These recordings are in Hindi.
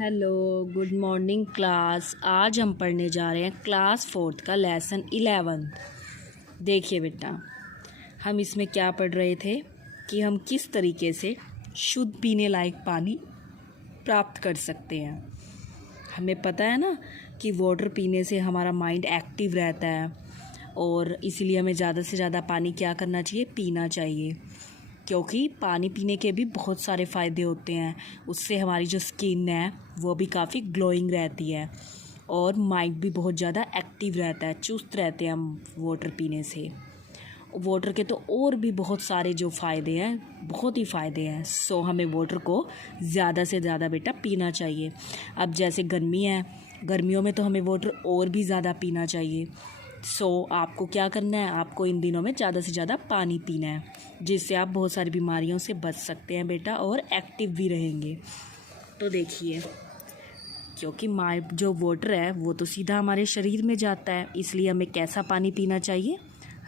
Hello, good morning class. आज हम पढ़ने जा रहे हैं क्लास 4th का लेसन 11। देखिए बेटा, हम इसमें क्या पढ़ रहे थे कि हम किस तरीके से शुद्ध पीने लायक पानी प्राप्त कर सकते हैं। हमें पता है ना कि वाटर पीने से हमारा माइंड एक्टिव रहता है और इसीलिए हमें ज़्यादा से ज़्यादा पानी क्या करना चाहिए, पीना चाहिए, क्योंकि पानी पीने के भी बहुत सारे फ़ायदे होते हैं। उससे हमारी जो स्किन है वो भी काफ़ी ग्लोइंग रहती है और माइंड भी बहुत ज़्यादा एक्टिव रहता है, चुस्त रहते हैं हम वाटर पीने से। वाटर के तो और भी बहुत सारे जो फ़ायदे हैं, बहुत ही फ़ायदे हैं। सो हमें वाटर को ज़्यादा से ज़्यादा बेटा पीना चाहिए। अब जैसे गर्मी है, गर्मियों में तो हमें वाटर और भी ज़्यादा पीना चाहिए। आपको क्या करना है, आपको इन दिनों में ज़्यादा से ज़्यादा पानी पीना है, जिससे आप बहुत सारी बीमारियों से बच सकते हैं बेटा और एक्टिव भी रहेंगे। तो देखिए, क्योंकि जो वाटर है वो तो सीधा हमारे शरीर में जाता है, इसलिए हमें कैसा पानी पीना चाहिए,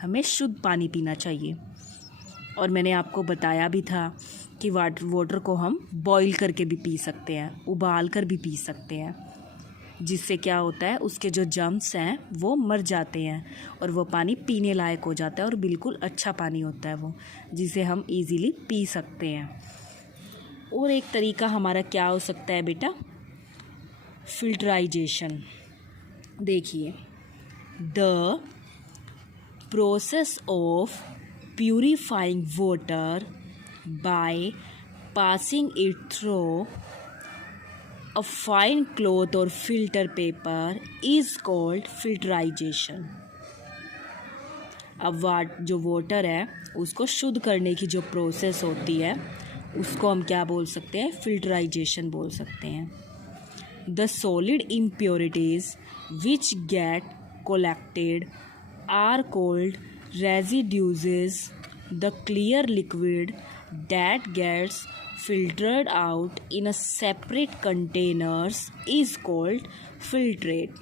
हमें शुद्ध पानी पीना चाहिए। और मैंने आपको बताया भी था कि वाटर को हम बॉईल करके भी पी सकते हैं, उबाल कर भी पी सकते हैं, जिससे क्या होता है, उसके जो जर्म्स हैं वो मर जाते हैं और वो पानी पीने लायक हो जाता है और बिल्कुल अच्छा पानी होता है वो, जिसे हम इजीली पी सकते हैं। और एक तरीका हमारा क्या हो सकता है बेटा, फिल्टराइजेशन। देखिए, the process of purifying water by passing it through a fine cloth or filter paper is called filtration। अब जो वाटर है उसको शुद्ध करने की जो प्रोसेस होती है उसको हम क्या बोल सकते हैं, फिल्टराइजेशन बोल सकते हैं। The solid impurities which get collected are called residues। The clear liquid that gets filtered out in a separate containers is called filtrate।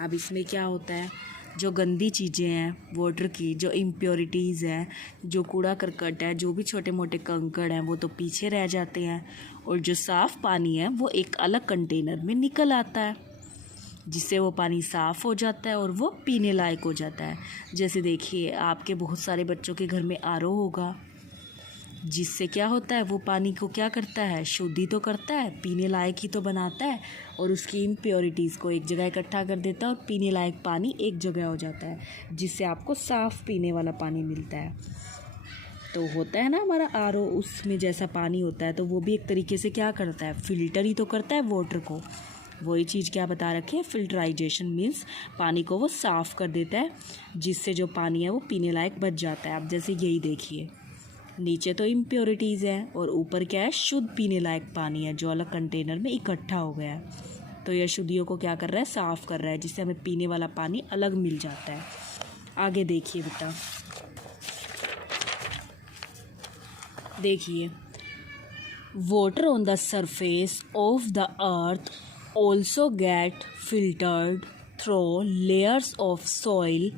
अब इसमें क्या होता है, जो गंदी चीज़ें हैं वाटर की, जो इम्प्योरिटीज़ हैं, जो कूड़ा करकट है, जो भी छोटे मोटे कंकड़ हैं, वो तो पीछे रह जाते हैं और जो साफ़ पानी है वो एक अलग कंटेनर में निकल आता है, जिससे वो पानी साफ़ हो जाता है और वो पीने लायक हो जाता है। जैसे देखिए, आपके बहुत सारे बच्चों के घर में आरओ होगा, जिससे क्या होता है, वो पानी को क्या करता है, शुद्धि तो करता है, पीने लायक ही तो बनाता है और उसकी इम्प्योरिटीज़ को एक जगह इकट्ठा कर देता है और पीने लायक पानी एक जगह हो जाता है, जिससे आपको साफ़ पीने वाला पानी मिलता है। तो होता है ना हमारा आरओ, उसमें जैसा पानी होता है, तो वो भी एक तरीके से क्या करता है, फिल्टर ही तो करता है वाटर को। वही चीज़ क्या बता रखे हैं, फिल्टराइजेशन मीन्स पानी को वो साफ़ कर देता है, जिससे जो पानी है वो पीने लायक बच जाता है। अब जैसे यही देखिए, नीचे तो इम्प्योरिटीज़ हैं और ऊपर क्या है, शुद्ध पीने लायक पानी है जो अलग कंटेनर में इकट्ठा हो गया है। तो यह शुद्धियों को क्या कर रहा है, साफ़ कर रहा है, जिससे हमें पीने वाला पानी अलग मिल जाता है। आगे देखिए बेटा, देखिए, water on the surface of the earth also get filtered through layers of soil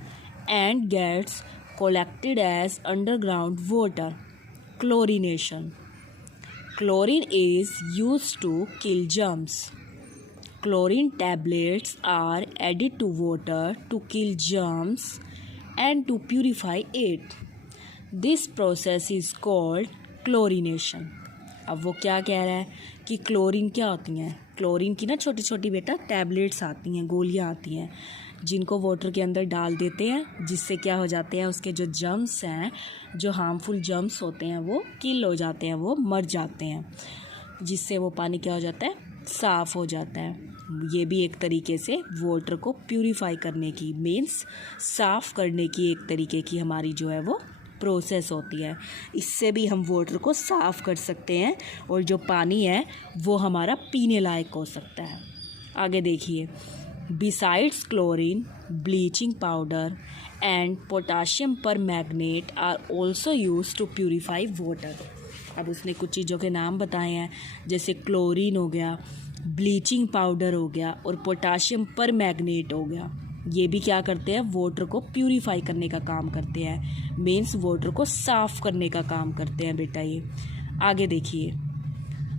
and gets collected as underground water। Chlorination। Chlorine is used to kill germs। Chlorine tablets are added to water to kill germs and to purify it। This process is called chlorination। अब वो क्या कह रहा है कि क्लोरीन क्या होती हैं, क्लोरीन की ना छोटी छोटी बेटा टैबलेट्स आती हैं, गोलियां आती हैं, जिनको वाटर के अंदर डाल देते हैं, जिससे क्या हो जाते हैं, उसके जो जर्म्स हैं, जो हार्मफुल जर्म्स होते हैं, वो किल हो जाते हैं, वो मर जाते हैं, जिससे वो पानी क्या हो जाता है, साफ़ हो जाता है। ये भी एक तरीके से वाटर को प्यूरिफाई करने की, मीन्स साफ़ करने की एक तरीके की हमारी जो है वो प्रोसेस होती है। इससे भी हम वाटर को साफ़ कर सकते हैं और जो पानी है वो हमारा पीने लायक हो सकता है। आगे देखिए, besides chlorine, bleaching powder and potassium permanganate are also use to purify water. अब उसने कुछ चीज़ों के नाम बताए हैं, जैसे क्लोरीन हो गया, ब्लीचिंग पाउडर हो गया और पोटाशियम परमैंगनेट हो गया। ये भी क्या करते हैं, वाटर को प्यूरिफाई करने का काम करते हैं, मीन्स वाटर को साफ़ करने का काम करते हैं बेटा ये। आगे देखिए,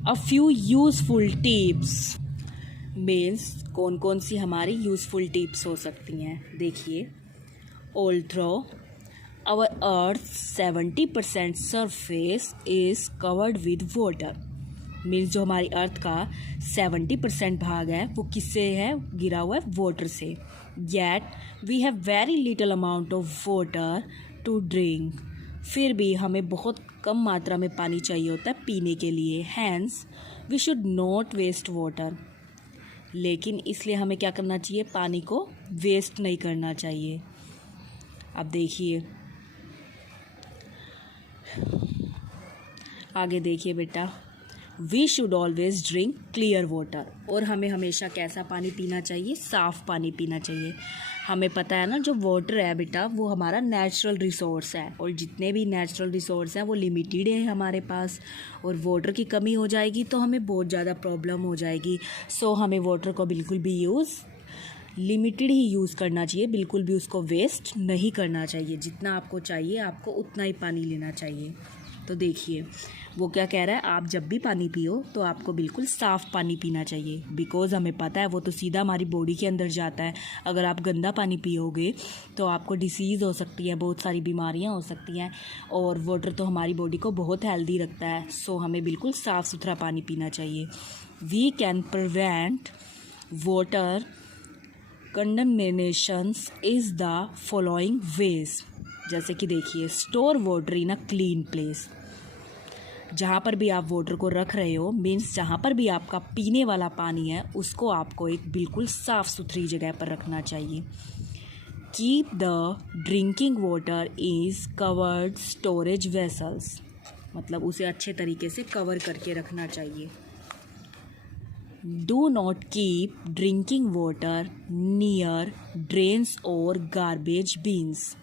a few useful tips means कौन कौन सी हमारी यूज़फुल टिप्स हो सकती हैं। देखिए, all through our earth 70% surface is covered with water, means जो हमारी अर्थ का 70% भाग है वो किससे है, गिरा हुआ है, वाटर से। Yet we have very little amount of water to drink, फिर भी हमें बहुत कम मात्रा में पानी चाहिए होता है पीने के लिए। Hence we should not waste water, लेकिन इसलिए हमें क्या करना चाहिए, पानी को वेस्ट नहीं करना चाहिए। अब देखिए आगे, देखिए बेटा, we should always drink clear water, और हमें हमेशा कैसा पानी पीना चाहिए, साफ़ पानी पीना चाहिए। हमें पता है ना, जो वाटर है बेटा वो हमारा नेचुरल रिसोर्स है, और जितने भी नेचुरल रिसोर्स हैं वो लिमिटेड है हमारे पास, और वाटर की कमी हो जाएगी तो हमें बहुत ज़्यादा प्रॉब्लम हो जाएगी। सो हमें वाटर को बिल्कुल भी लिमिटेड ही यूज़ करना चाहिए, बिल्कुल भी उसको वेस्ट नहीं करना चाहिए। जितना आपको चाहिए आपको उतना ही पानी लेना चाहिए। तो देखिए वो क्या कह रहा है, आप जब भी पानी पियो तो आपको बिल्कुल साफ़ पानी पीना चाहिए, बिकॉज़ हमें पता है वो तो सीधा हमारी बॉडी के अंदर जाता है। अगर आप गंदा पानी पियोगे तो आपको डिसीज़ हो सकती है, बहुत सारी बीमारियां हो सकती हैं, और वाटर तो हमारी बॉडी को बहुत हेल्दी रखता है। सो हमें बिल्कुल साफ़ सुथरा पानी पीना चाहिए। We can prevent water contaminations is the following ways, जैसे कि देखिए, store water in a clean place, जहाँ पर भी आप वाटर को रख रहे हो, मीन्स जहाँ पर भी आपका पीने वाला पानी है उसको आपको एक बिल्कुल साफ़ सुथरी जगह पर रखना चाहिए। Keep the drinking water is covered storage vessels, मतलब उसे अच्छे तरीके से कवर करके रखना चाहिए। Do not keep drinking water near drains और गार्बेज बीन्स,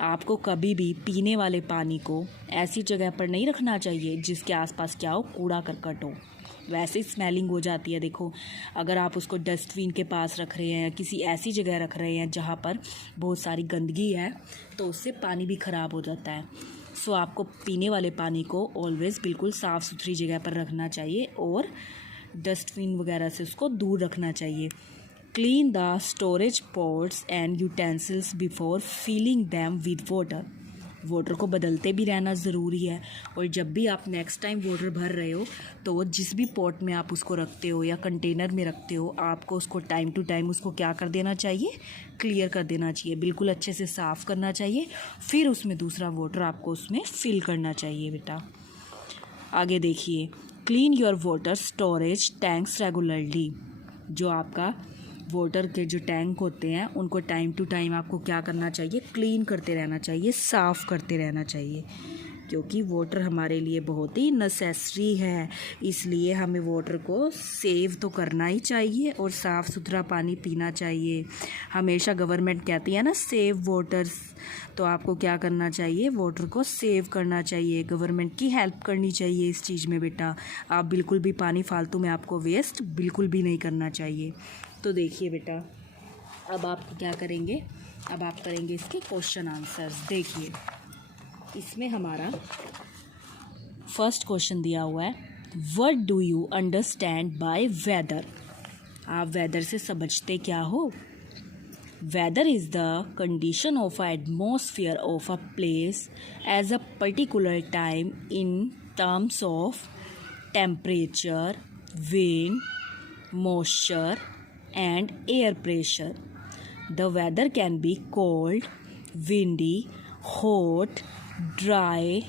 आपको कभी भी पीने वाले पानी को ऐसी जगह पर नहीं रखना चाहिए जिसके आसपास क्या हो, कूड़ा करकट हो, वैसे स्मेलिंग हो जाती है। देखो, अगर आप उसको डस्टबिन के पास रख रहे हैं, किसी ऐसी जगह रख रहे हैं जहाँ पर बहुत सारी गंदगी है, तो उससे पानी भी ख़राब हो जाता है। सो आपको पीने वाले पानी को ऑलवेज़ बिल्कुल साफ़ सुथरी जगह पर रखना चाहिए, और डस्टबिन वगैरह से उसको दूर रखना चाहिए। Clean the storage pots and utensils before filling them with water, water को बदलते भी रहना ज़रूरी है, और जब भी आप नेक्स्ट टाइम वाटर भर रहे हो तो जिस भी पॉट में आप उसको रखते हो या कंटेनर में रखते हो, आपको उसको टाइम टू टाइम उसको क्या कर देना चाहिए, क्लियर कर देना चाहिए, बिल्कुल अच्छे से साफ़ करना चाहिए, फिर उसमें दूसरा वाटर आपको उसमें फिल करना चाहिए बेटा। आगे देखिए, clean your water storage tanks regularly, जो आपका वाटर के जो टैंक होते हैं उनको टाइम टू टाइम आपको क्या करना चाहिए, क्लीन करते रहना चाहिए, साफ़ करते रहना चाहिए, क्योंकि वाटर हमारे लिए बहुत ही नेसेसरी है। इसलिए हमें वाटर को सेव तो करना ही चाहिए और साफ़ सुथरा पानी पीना चाहिए। हमेशा गवर्नमेंट कहती है ना सेव वाटर्स, तो आपको क्या करना चाहिए, वाटर को सेव करना चाहिए, गवर्नमेंट की हेल्प करनी चाहिए इस चीज़ में बेटा। आप बिल्कुल भी पानी फालतू में आपको वेस्ट बिल्कुल भी नहीं करना चाहिए। तो देखिए बेटा, अब आप क्या करेंगे, अब आप करेंगे इसके क्वेश्चन आंसर्स। देखिए, इसमें हमारा फर्स्ट क्वेश्चन दिया हुआ है, what do you understand by weather, आप वेदर से समझते क्या हो। Weather is the condition of a atmosphere of a place as a particular time in terms of temperature, wind, moisture and air pressure. The weather can be cold, windy, hot, dry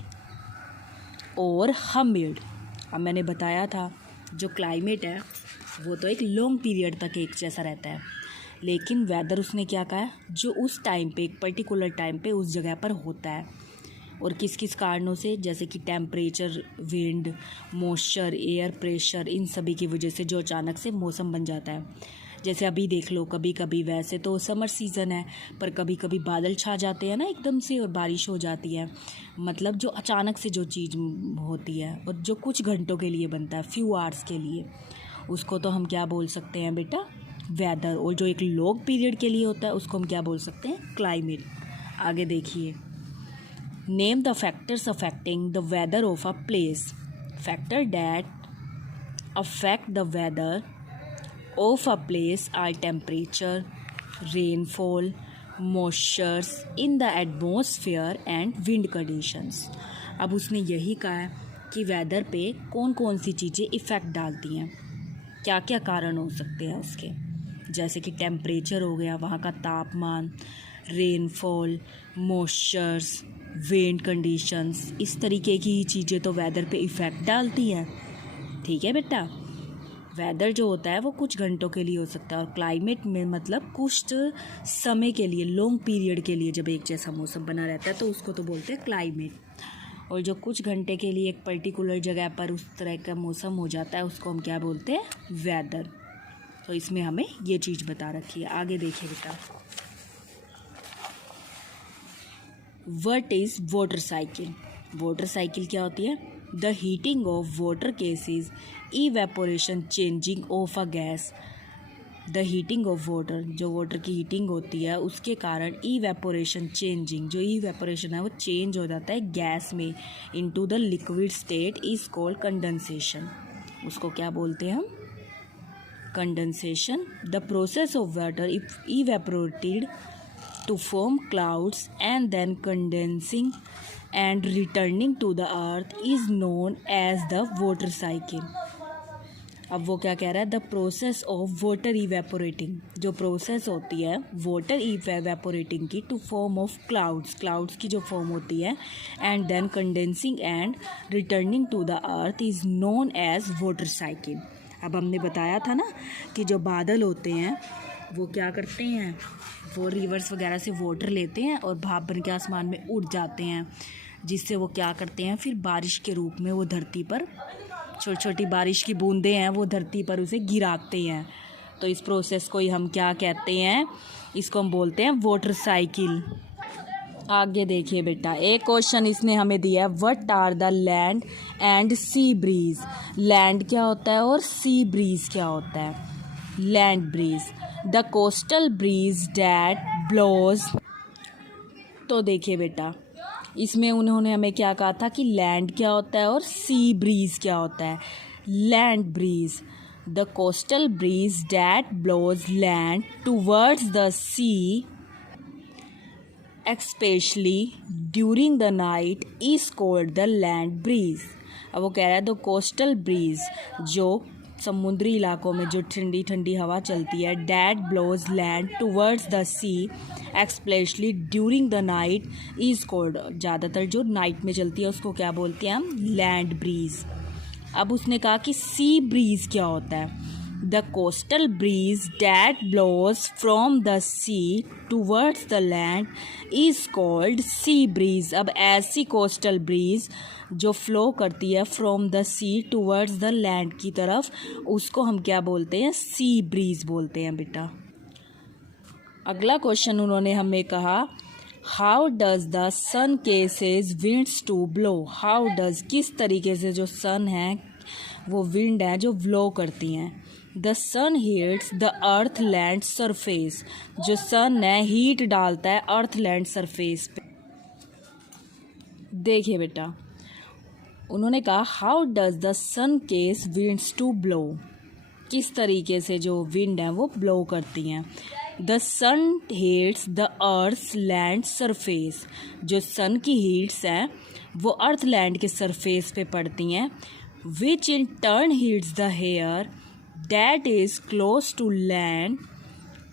और humid। अब मैंने बताया था जो क्लाइमेट है वो तो एक लॉन्ग पीरियड तक एक जैसा रहता है, लेकिन वेदर उसने क्या कहा है, जो उस टाइम पे एक पर्टिकुलर टाइम पे उस जगह पर होता है, और किस किस कारणों से, जैसे कि temperature, wind, moisture, air pressure, इन सभी की वजह से जो अचानक से मौसम बन जाता है। जैसे अभी देख लो, कभी कभी वैसे तो समर सीज़न है पर कभी कभी बादल छा जाते हैं ना एकदम से और बारिश हो जाती है, मतलब जो अचानक से जो चीज़ होती है और जो कुछ घंटों के लिए बनता है, फ्यू आवर्स के लिए, उसको तो हम क्या बोल सकते हैं बेटा, वेदर। और जो एक लॉन्ग पीरियड के लिए होता है उसको हम क्या बोल सकते हैं, क्लाइमेट। आगे देखिए, name the factors affecting the weather of a place, factor that affect the weather of a place are temperature, rainfall, moistures in the atmosphere and wind conditions. अब उसने यही कहा है कि वेदर पे कौन कौन सी चीज़ें इफ़ेक्ट डालती हैं, क्या क्या कारण हो सकते हैं उसके, जैसे कि टेम्परेचर हो गया, वहाँ का तापमान, रेनफॉल, मॉइस्चर्स, विंड कंडीशंस, इस तरीके की चीज़ें तो वेदर पे इफ़ेक्ट डालती हैं। ठीक है बेटा, वेदर जो होता है वो कुछ घंटों के लिए हो सकता है, और क्लाइमेट में मतलब कुछ समय के लिए, लॉन्ग पीरियड के लिए जब एक जैसा मौसम बना रहता है तो उसको तो बोलते हैं क्लाइमेट। और जो कुछ घंटे के लिए एक पर्टिकुलर जगह पर उस तरह का मौसम हो जाता है उसको हम क्या बोलते हैं, वेदर। तो इसमें हमें ये चीज़ बता रखी है। आगे देखिए बेटा, what is water cycle. Water cycle क्या होती है? The heating of water cases evaporation changing of a gas. The heating of water, जो वाटर की हीटिंग होती है उसके कारण इवेपोरेशन चेंजिंग, जो इवेपोरेशन है वो चेंज हो जाता है गैस में into the liquid state is called condensation. उसको क्या बोलते हैं हम? Condensation. The process of water evaporated to form clouds and then condensing and returning to the earth is known as the water cycle। अब वो क्या कह रहा है? The process of water evaporating, जो प्रोसेस होती है वाटर इवेपोरेटिंग की टू फॉर्म ऑफ क्लाउड्स की जो फॉर्म होती है, and then condensing and returning to the earth is known as water cycle. अब हमने बताया था ना कि जो बादल होते हैं वो क्या करते हैं, वो रिवर्स वगैरह से वाटर लेते हैं और भाप बन के आसमान में उड़ जाते हैं, जिससे वो क्या करते हैं फिर बारिश के रूप में वो धरती पर, छोटी छोटी बारिश की बूंदें हैं वो धरती पर उसे गिराते हैं। तो इस प्रोसेस को ही हम क्या कहते हैं? इसको हम बोलते हैं वाटर साइकिल। आगे देखिए बेटा, एक क्वेश्चन इसने हमें दिया है, what are the land and sea breeze. Land क्या होता है और सी ब्रीज क्या होता है? Land breeze, the coastal breeze that blows. तो देखिए बेटा, इसमें उन्होंने हमें क्या कहा था कि लैंड क्या होता है और सी ब्रीज क्या होता है। Land breeze, the coastal breeze that blows land towards the sea especially during the night is called the land breeze। अब वो कह रहा है द कोस्टल ब्रीज, जो समुद्री इलाकों में जो ठंडी ठंडी हवा चलती है, that blows land towards the sea especially during the night is called, ज़्यादातर जो नाइट में चलती है उसको क्या बोलते हैं हम? Land breeze. अब उसने कहा कि सी ब्रीज क्या होता है? The coastal breeze that blows from the sea towards the land is called sea breeze. अब ऐसी कोस्टल ब्रीज जो फ्लो करती है from the sea towards the land की तरफ, उसको हम क्या बोलते हैं? सी ब्रीज बोलते हैं बेटा। अगला क्वेश्चन उन्होंने हमें कहा, how does the sun causes winds to blow. How does, किस तरीके से जो सन है वो विंड है जो ब्लो करती हैं। The sun heats the earth land surface, जो सन है हीट डालता है अर्थ लैंड सरफेस पे। देखिए बेटा, उन्होंने कहा how does the sun cause winds to blow, किस तरीके से जो विंड है वो ब्लो करती हैं। The sun heats the earth land surface, जो सन की हीट्स हैं वो अर्थ लैंड के सरफेस पे पड़ती हैं, which in turn heats the air that is close to land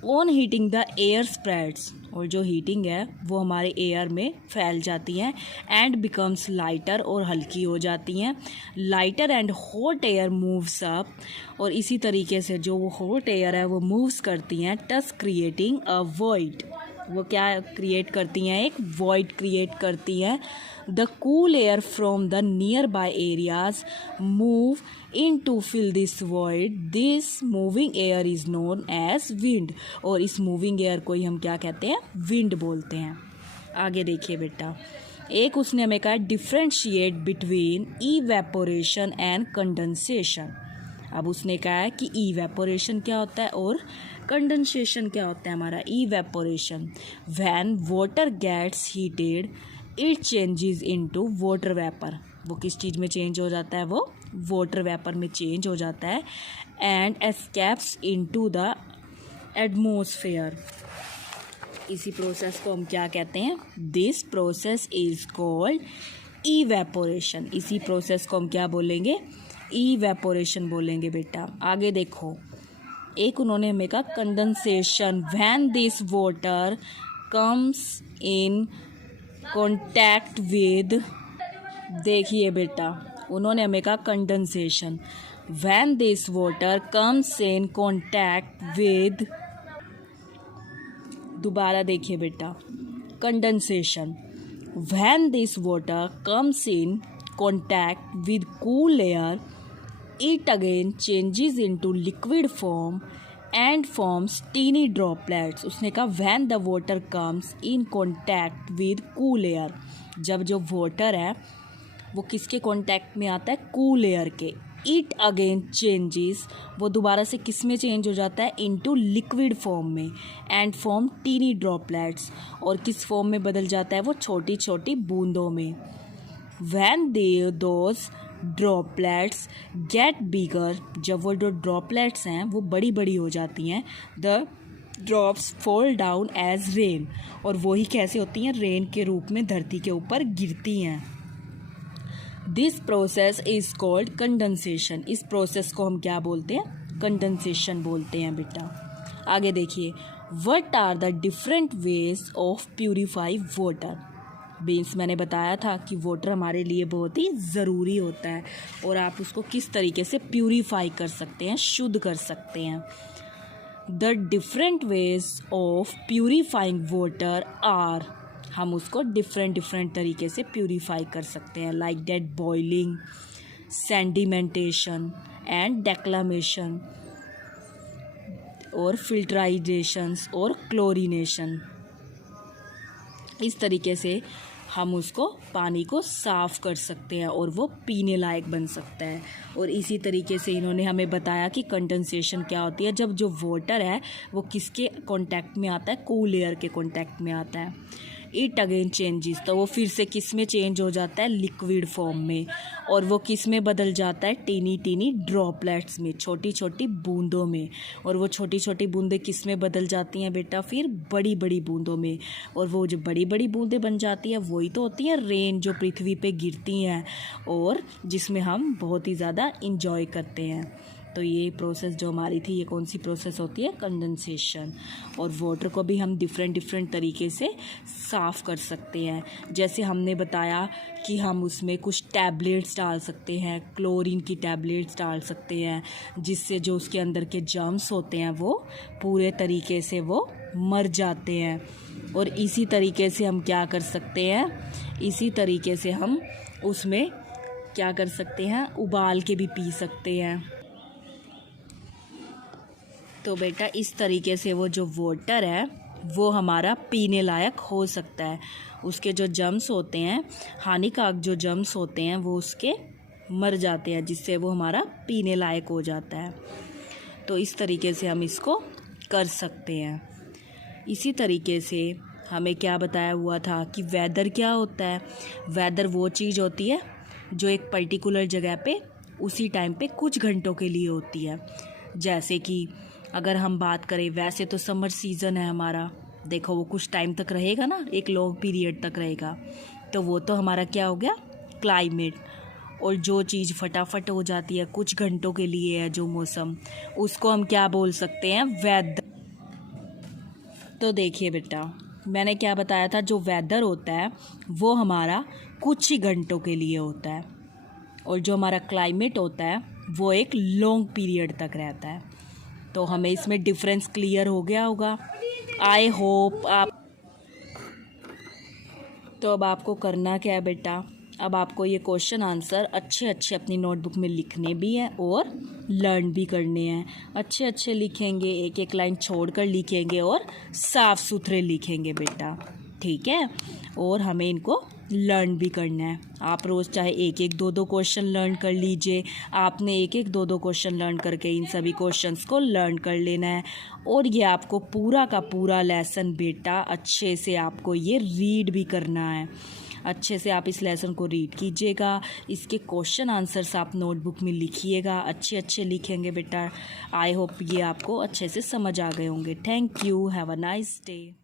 on heating the air spreads. और जो हीटिंग है वो हमारे एयर में फैल जाती हैं, एंड बिकम्स लाइटर, और हल्की हो जाती हैं। Lighter and hot air moves up, और इसी तरीके से जो वो हॉट एयर है वो मूव्स करती हैं, टस क्रिएटिंग अ वॉइड। वो क्या क्रिएट करती हैं? एक वॉइड क्रिएट करती हैं। The cool air from the nearby areas move in to fill this void, this moving air is known as wind. और इस मूविंग एयर को ही हम क्या कहते हैं? विंड बोलते हैं। आगे देखिए बेटा, एक उसने हमें कहा differentiate between evaporation and condensation. अब उसने कहा है कि इवेपोरेशन क्या होता है और कंडेंसेशन क्या होता है हमारा। Evaporation, when water gets heated it changes into water vapour. वो किस चीज़ में चेंज हो जाता है? वो वाटर वेपर में चेंज हो जाता है। and escapes into the atmosphere. इसी प्रोसेस को हम क्या कहते हैं? This process is called evaporation. इसी प्रोसेस को हम क्या बोलेंगे? इवेपोरेशन बोलेंगे बेटा. आगे देखो, एक उन्होंने हमें कहा condensation. When this water comes in contact with, देखिए बेटा, उन्होंने हमें कहा condensation. When this water comes in contact with, दोबारा देखिए बेटा, condensation. When this water comes in contact with cool air, it again changes into liquid form and forms teeny droplets. उसने कहा when the water comes in contact with cool air. जब जो water है वो किसके कांटेक्ट में आता है? कूल एयर के. इट अगेन चेंजेस, वो दोबारा से किस में चेंज हो जाता है? इनटू लिक्विड फॉर्म में. एंड फॉर्म टीनी ड्रॉपलेट्स, और किस फॉर्म में बदल जाता है? वो छोटी छोटी बूंदों में. When they those droplets gate बिगर, जब वो जो ड्रॉपलेट्स हैं वो बड़ी बड़ी हो जाती हैं, the drops fall down as rain, और वही कैसे होती हैं? रेन के रूप में धरती के ऊपर गिरती हैं. This process is called condensation. इस प्रोसेस को हम क्या बोलते हैं? कंडेंसेशन बोलते हैं बेटा. आगे देखिए, what are the different ways of purify water. Means मैंने बताया था कि वाटर हमारे लिए बहुत ही ज़रूरी होता है, और आप उसको किस तरीके से प्यूरिफाई कर सकते हैं, शुद्ध कर सकते हैं. The different ways of purifying water are, हम उसको डिफरेंट तरीके से प्यूरिफाई कर सकते हैं. Like that boiling, sedimentation and decantation, और फिल्टराइजेशंस और क्लोरिनेशन. इस तरीके से हम उसको पानी को साफ़ कर सकते हैं और वो पीने लायक बन सकता है. और इसी तरीके से इन्होंने हमें बताया कि कंडेंसेशन क्या होती है. जब जो वाटर है वो किसके कांटेक्ट में आता है? कूल एयर के कांटेक्ट में आता है. इट अगेन चेंजेस, तो वो फिर से किस में चेंज हो जाता है? लिक्विड फॉर्म में. और वो किस में बदल जाता है? टीनी ड्रॉपलेट्स में, छोटी छोटी बूंदों में. और वो छोटी छोटी बूंदें किस में बदल जाती हैं बेटा? फिर बड़ी बड़ी बूंदों में. और वो जो बड़ी बड़ी बूंदें बन जाती हैं वही तो होती हैं रेन, जो पृथ्वी पे गिरती हैं और जिसमें हम बहुत ही ज़्यादा इंजॉय करते हैं. तो ये प्रोसेस जो हमारी थी, ये कौन सी प्रोसेस होती है? कंडेंसेशन. और वाटर को भी हम डिफरेंट तरीके से साफ़ कर सकते हैं. जैसे हमने बताया कि हम उसमें कुछ टैबलेट्स डाल सकते हैं, क्लोरीन की टैबलेट्स डाल सकते हैं, जिससे जो उसके अंदर के जर्म्स होते हैं वो पूरे तरीके से वो मर जाते हैं. और इसी तरीके से हम क्या कर सकते हैं? इसी तरीके से हम उसमें क्या कर सकते हैं? उबाल के भी पी सकते हैं. तो बेटा इस तरीके से वो जो वाटर है वो हमारा पीने लायक हो सकता है. उसके जो जर्म्स होते हैं, हानिकारक जो जर्म्स होते हैं, वो उसके मर जाते हैं, जिससे वो हमारा पीने लायक हो जाता है. तो इस तरीके से हम इसको कर सकते हैं. इसी तरीके से हमें क्या बताया हुआ था कि वेदर क्या होता है? वेदर वो चीज़ होती है जो एक पर्टिकुलर जगह पे उसी टाइम पे कुछ घंटों के लिए होती है. जैसे कि अगर हम बात करें, वैसे तो समर सीज़न है हमारा, देखो वो कुछ टाइम तक रहेगा ना, एक लॉन्ग पीरियड तक रहेगा. तो वो तो हमारा क्या हो गया? क्लाइमेट. और जो चीज़ फटाफट हो जाती है, कुछ घंटों के लिए है जो मौसम, उसको हम क्या बोल सकते हैं? वेदर. तो देखिए बेटा, मैंने क्या बताया था, जो वेदर होता है वो हमारा कुछ ही घंटों के लिए होता है, और जो हमारा क्लाइमेट होता है वो एक लॉन्ग पीरियड तक रहता है. तो हमें इसमें डिफरेंस क्लियर हो गया होगा, आई होप आप. तो अब आपको करना क्या है बेटा? अब आपको ये क्वेश्चन आंसर अच्छे अपनी नोटबुक में लिखने भी हैं और लर्न भी करने हैं. अच्छे लिखेंगे, एक लाइन छोड़कर लिखेंगे और साफ़ सुथरे लिखेंगे बेटा, ठीक है. और हमें इनको लर्न भी करना है. आप रोज़ चाहे एक दो क्वेश्चन लर्न कर लीजिए. आपने एक दो क्वेश्चन लर्न करके इन सभी क्वेश्चंस को लर्न कर लेना है. और ये आपको पूरा का पूरा लेसन बेटा अच्छे से आपको ये रीड भी करना है. अच्छे से आप इस लेसन को रीड कीजिएगा, इसके क्वेश्चन आंसर्स आप नोटबुक में लिखिएगा, अच्छे अच्छे लिखेंगे बेटा। आई होप ये आपको अच्छे से समझ आ गए होंगे। Thank you, have a nice day.